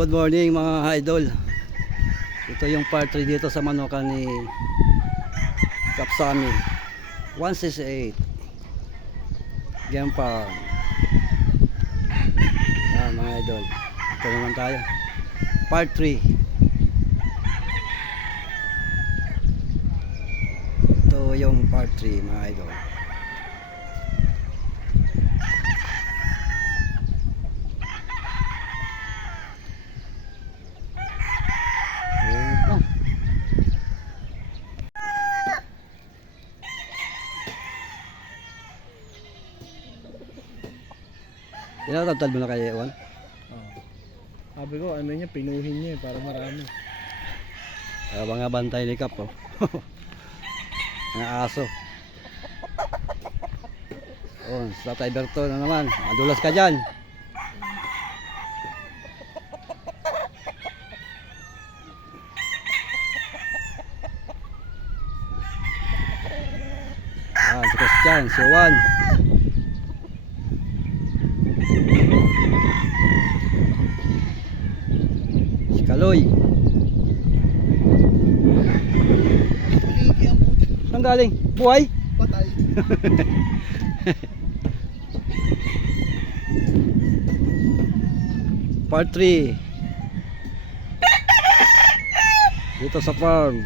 Good morning mga idol. Ito yung part 3 dito sa manukan ni Kapsami 168 Game Farm. Mga idol, ito naman tayo part 3. Ito yung part 3 mga idol. Tinatagtad mo na kay Ewan? Sabi ko, ano niya, pinuhin niya para marami. Mga bantay ni Kap, oh. Mga aso. Oh, sa Tatay Berto na naman. Madulas ka dyan. Si Christian, si Juan. Si Kaloy. Saan galing? Buhay? Patay. Part 3 dito sa farm.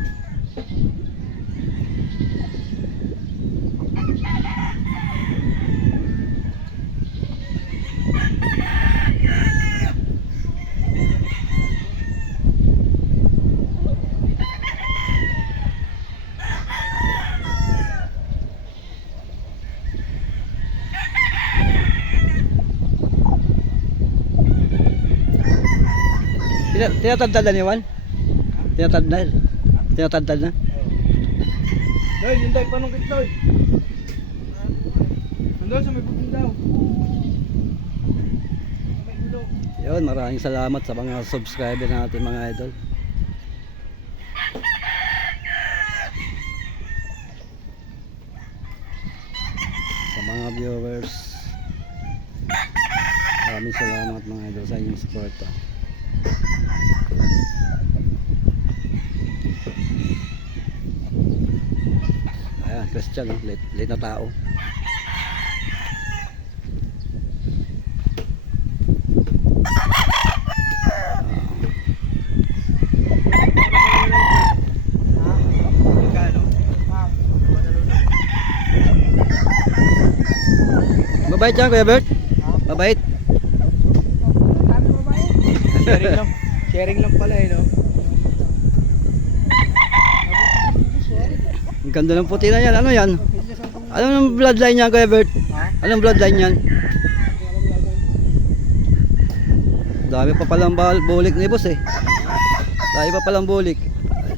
Tinatadtad na ni Juan? Tinatadtad na? Tinatadtad na? Doy, hinday pa nung kitloy. Nandun sa may bukong daw. May ulo. Yun, maraming salamat sa mga subscriber natin mga idol. Sa mga viewers, maraming salamat mga idol sa inyong suporta. Ayan, Christian, late na tao. Mabait yan Kuya Bert? Mabait? Sharing lang. Sharing lang pala no? Ang ganda ng puti na yan. Ano yan? Anong bloodline yan Kuya Bert? Anong bloodline yan? Dami pa palang bulik ni boss eh. Dami pa palang bulik.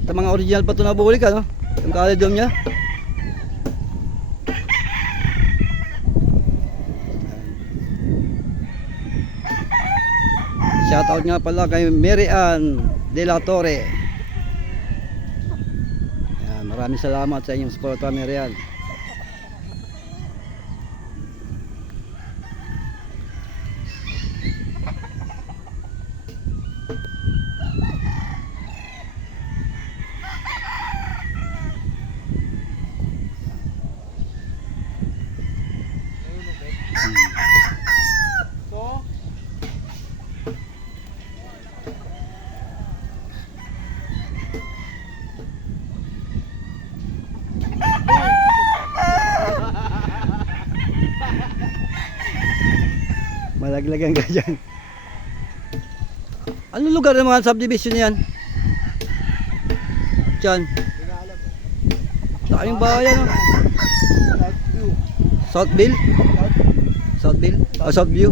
Ito mga original pa ito na bulik ano? Yung kalidom niya. Shoutout nga pala kay Mary Ann De La Torre. Ayan, maraming salamat sa inyong support, Mary Ann. Malaglagan ka dyan. Anong lugar ng mga subdivision yan? Diyan. Daming bayan no? Southville? Southville? Oh, Southview?